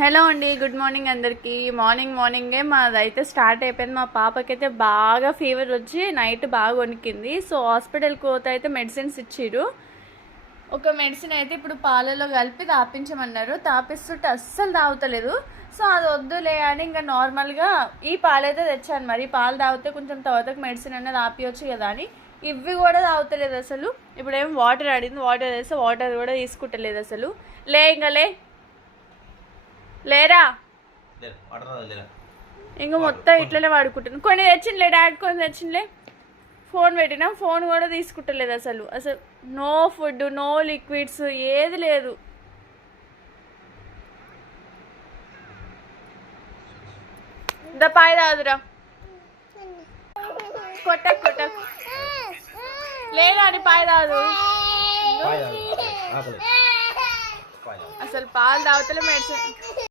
Hello అండి, good morning అందరికీ. మార్నింగే మాదైతే స్టార్ట్ అయిపోయింది. మా పాపకైతే బాగా ఫీవర్ వచ్చి నైట్ బాగా వణికింది. సో హాస్పిటల్కి పోతే అయితే మెడిసిన్స్ ఇచ్చిర్రు. ఒక మెడిసిన్ అయితే ఇప్పుడు పాలలో కలిపి తాపించమన్నారు. తాపిస్తుంటే అస్సలు తాగుతలేదు. సో అది వద్దులే అని ఇంకా నార్మల్గా ఈ పాలైతే తెచ్చాను. మరి పాలు తాగితే కొంచెం తర్వాత మెడిసిన్ అన్నది తాపియొచ్చు కదా అని ఇవి కూడా తాగుతలేదు అసలు. ఇప్పుడేమో వాటర్ అడిగింది, వాటర్ వేస్తే వాటర్ కూడా తీసుకుంటలేదు అసలు. ఇంకా లేరా ఇంక మొత్తం ఇట్లనే వాడుకుంటాను. కొన్ని తెచ్చిందిలే డాడీ, కొన్ని తెచ్చిందిలే. ఫోన్ పెట్టినా ఫోన్ కూడా తీసుకుంటలేదు అసలు. నో ఫుడ్, నో లిక్విడ్స్, ఏది లేదు. పాయ తాదురా, కొట్టకు లేదా అని పాయ తాదు. అసలు పాలు తాగుతలే మెడిసిన్